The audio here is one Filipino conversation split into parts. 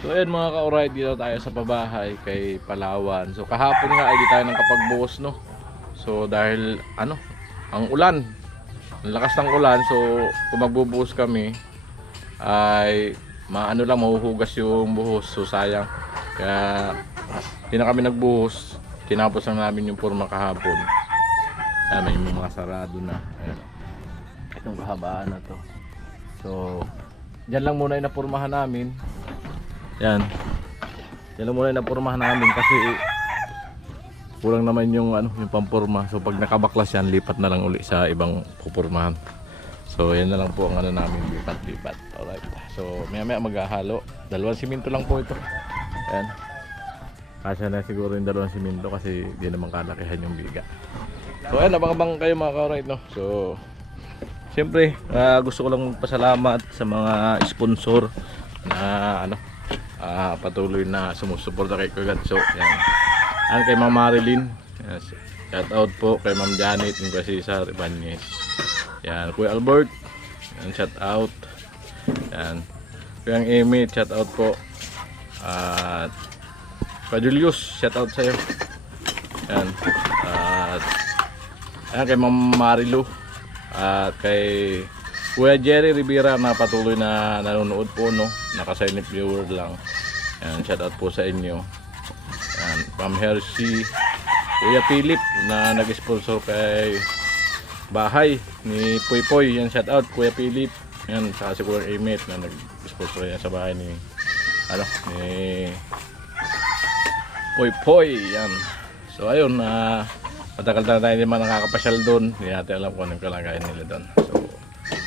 So ayan mga ka-alright, dito tayo sa pabahay kay Palawan. So kahapon nga ay di tayo nang kapagbuhos, no. So dahil ang ulan, ang lakas ng ulan, so kung magbubuhos kami ay mahuhugas yung buhos. So sayang, kaya hindi na kami nagbuhos. Tinapos lang namin yung purma kahapon. May mga sarado na. Ayan. Itong kahabaan na to. So dyan lang muna yung napurmahan namin. Yan. Yan lang muna yung napurmahan namin kasi kulang naman yung yung pampurma. So pag nakabaklas yan, lipat na lang uli sa ibang pupurmahan. So yan na lang po ang namin, lipat-lipat. Alright. So maya-maya maghahalo. Dalawang simento lang po ito. Ayan. Kasya na siguro yung dalawang simento kasi di naman kalakihan yung biga. So ayan, abang-abang kayo mga ka-alright, no. So siyempre, gusto ko lang magpasalamat sa mga sponsor na patuloy na sumusuporta kay Kuya Gatso. Yan. Kay Ma'am Marilyn. Yes. Shout out po kay Ma'am Janet and Kuya Cesar Ibanez. Yan, Kuya Albert. Yan, shout out. Yan. Kuya Amy, shout out po. At Kuya Julius, shout out sa iyo. Yan. At kay Ma'am Marilu. At kay Kuya Jerry Rivera na patuloy na nanonood po, no, naka-silent viewer lang. Yan, shout out po sa inyo. Yan, Ma'am Hershey, Kuya Philip na nag-sponsor kay bahay ni Poy Poy. Yan, shout out Kuya Philip. Yan, saka si Kuya Emmet na nag-sponsor yan sa bahay ni ni Poy Poy. Yan. So ayun, matagal na tayo naman nakakapasyal doon. Hindi natin alam kung anong kalagayan nila doon. So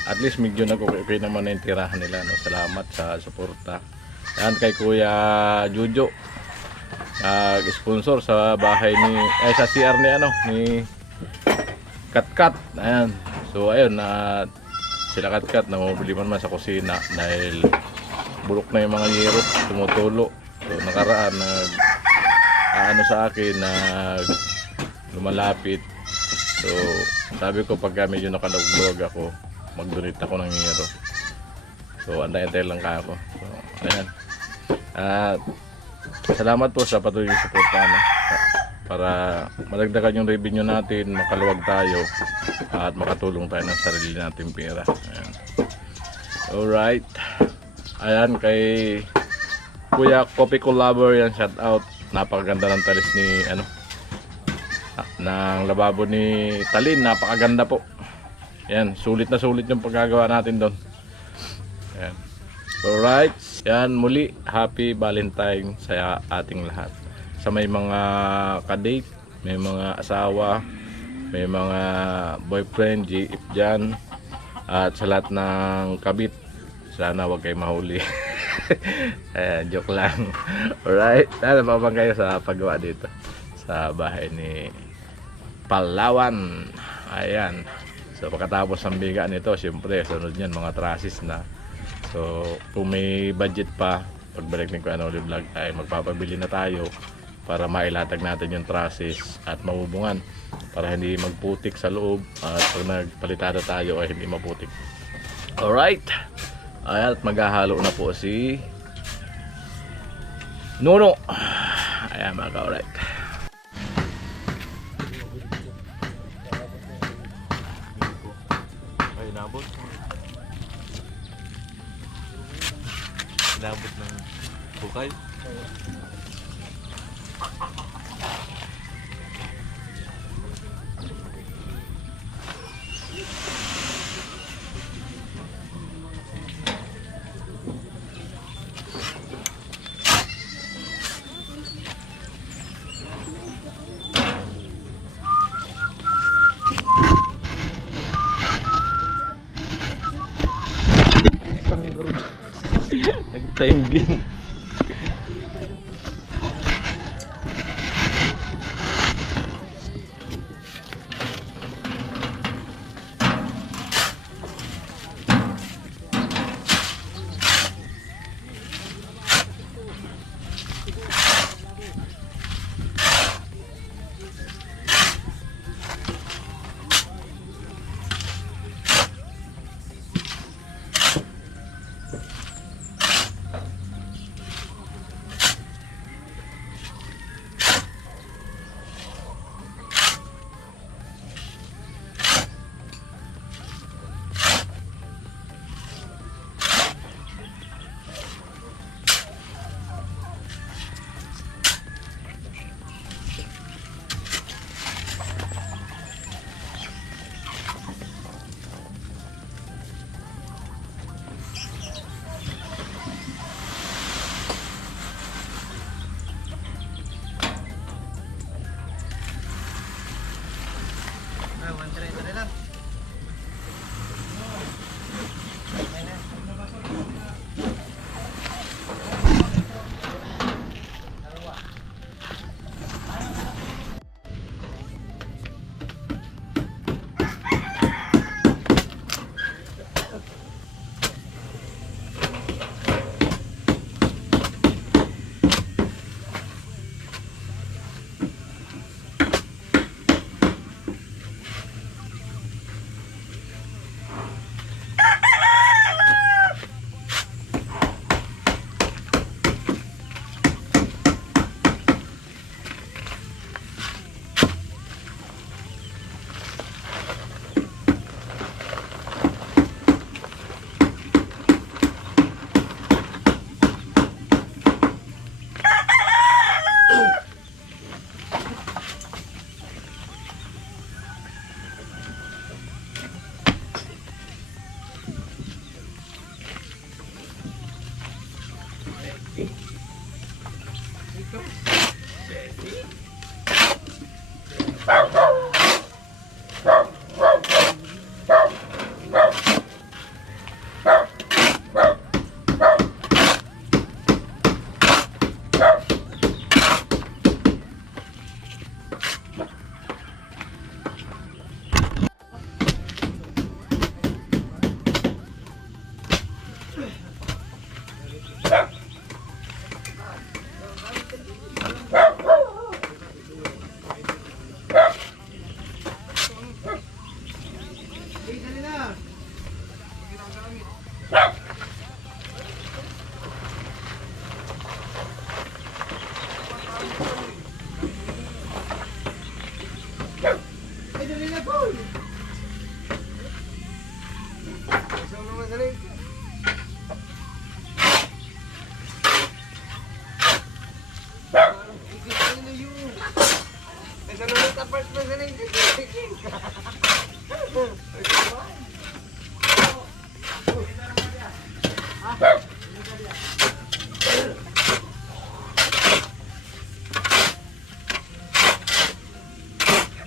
at least medyo nag-okay naman na yung tirahan nila, no? Salamat sa suporta. Yan kay Kuya Jujo, nag-sponsor sa bahay sa CR ni Katkat. Ayan. So ayun, sila Katkat na mabili man sa kusina dahil bulok na yung mga yero, tumutulo. So nakaraan sa akin, lumalapit. So sabi ko pagka medyo nakalog ako, mag-donate ako ng hero. So antay-antay lang ka ako. So ayan. At salamat po sa patuloy na suporta, no? Para madagdagan yung revenue natin, makaluwag tayo at makatulong tayo ng sarili nating pera. Ayan. Alright. Ayan, kay Kuya Coffee Collaborator, yan, shout out. Napakaganda ng talis ni ng lababo ni Talin, napakaganda po. Yan, sulit na sulit yung paggagawa natin doon. Yan. Alright. Yan, muli, happy Valentine sa ating lahat. Sa may mga kadate, may mga asawa, may mga boyfriend, GF dyan, at sa lahat ng kabit, sana wag kayo mahuli. Ayan, joke lang. Alright. Sana mabang kayo sa paggawa dito sa bahay ni Palawan. Ayan. So pagkatapos ng biga nito, siyempre sunod niyan mga trusses na. So kung may budget pa, pagbalik ni Kuya Noli Vlog ay magpapabili na tayo para mailatag natin yung trusses at mabubungan para hindi magputik sa loob at pag nagpalitada tayo ay hindi maputik. Alright. Ayan, at maghahalo na po si Nuno. Ayan mga ka-alright. Inabot ng bukay. Nagtayong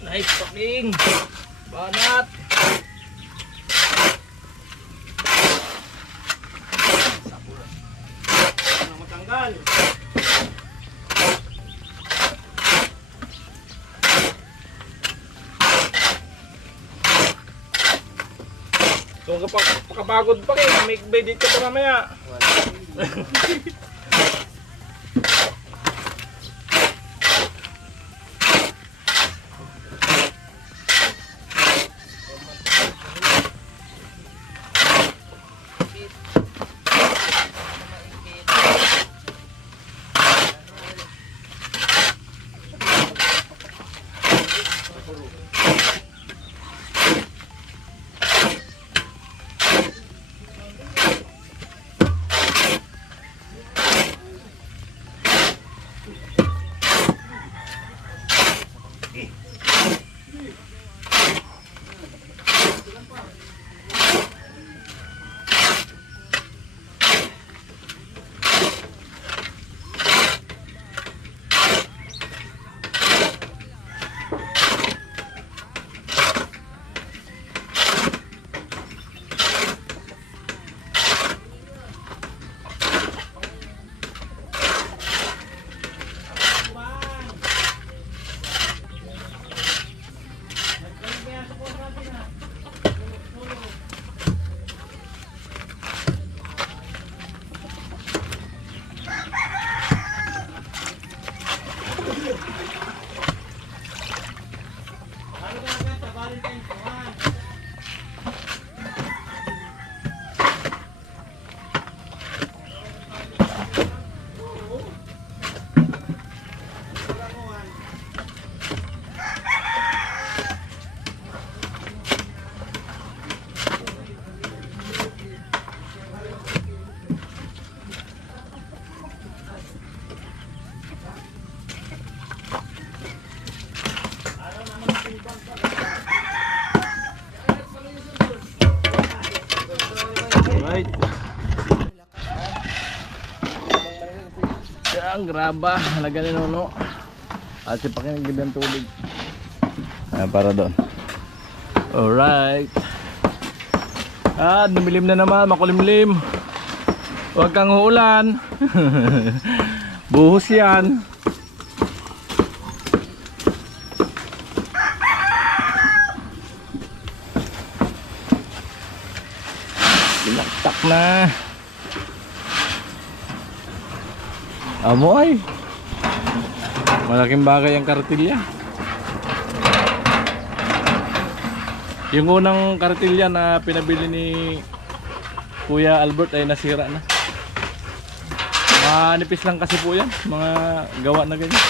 Nice talking. Banat. Matanggal. So kapagod pa kayo, make bed dito pa mamaya. Right. Ang graba, halaga ni Nono. At si pakinagib ng tubig. Para doon. Alright. Dumilim na naman, makulimlim. Huwag kang uulan. Buhos yan. Binaktak na. Amoy. Malaking bagay ang kartilya. Yung unang kartilya na pinabili ni Kuya Albert ay nasira na. Manipis lang kasi po yan, mga gawa na ganyan.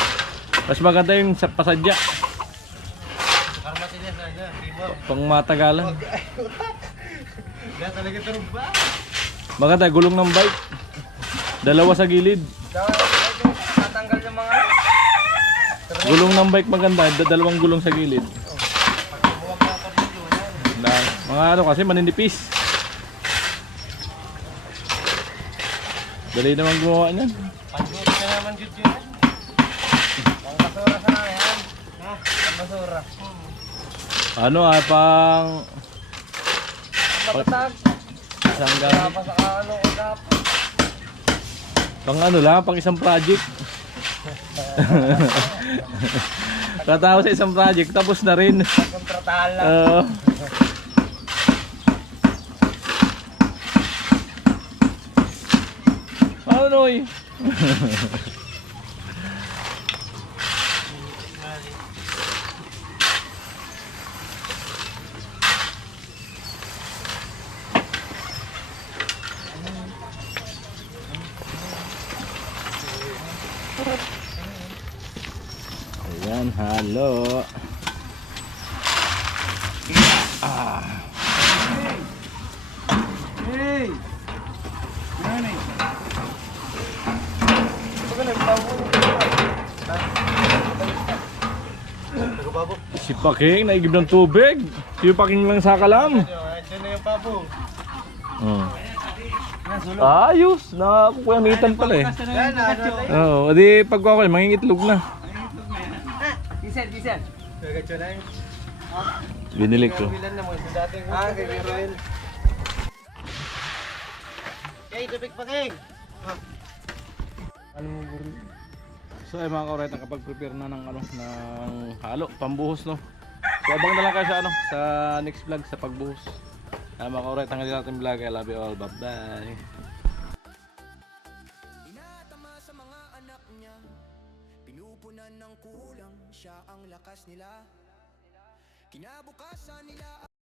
Mas maganda yung sa pasadya. Pang matagalan. Maganda, gulong ng bike. Dalawa sa gilid. Tatanggal yung mga Gulong ng bike maganda, dalawang gulong sa gilid. Mga ano kasi maninipis. Dali naman gumawa niyan. Panjuri ka naman, Jud yun. Ang basura sa yan. Ha? Ang basura. Ano pang Matatag. isang Kaya gamit. pa sa ano ko dapat. Pang ano lang, pang isang project. Katapos sa isang project, tapos na rin. Kontratahan lang. Oo. Ano, Noy? Ayan, halo. Si Paking, naigib ng tubig. Si Paking lang sa kalam. Diyan na yung pabo. Ayos, nakakuyamitan pala eh. Yan, ano? Oo, di pagkakal, mangingitlog na. Diesel, diesel. Gagatso na yun. Binili ko. Bilan na mo sa dating. Ah, kay Roel. Kay tubig pa king. Ano mo buro? So ay mga kauret, nakapag-prepare na ng ano, ng halo, pambuhos no. So abang na lang kayo sa ano, sa next vlog sa pagbuhos. Mga kauret, hanggang dito natin vlog. I love you all. Bye-bye. Tinatama sa mga anak niya, pinupunan ng kulang, siya ang lakas nila. Kinabukasan nila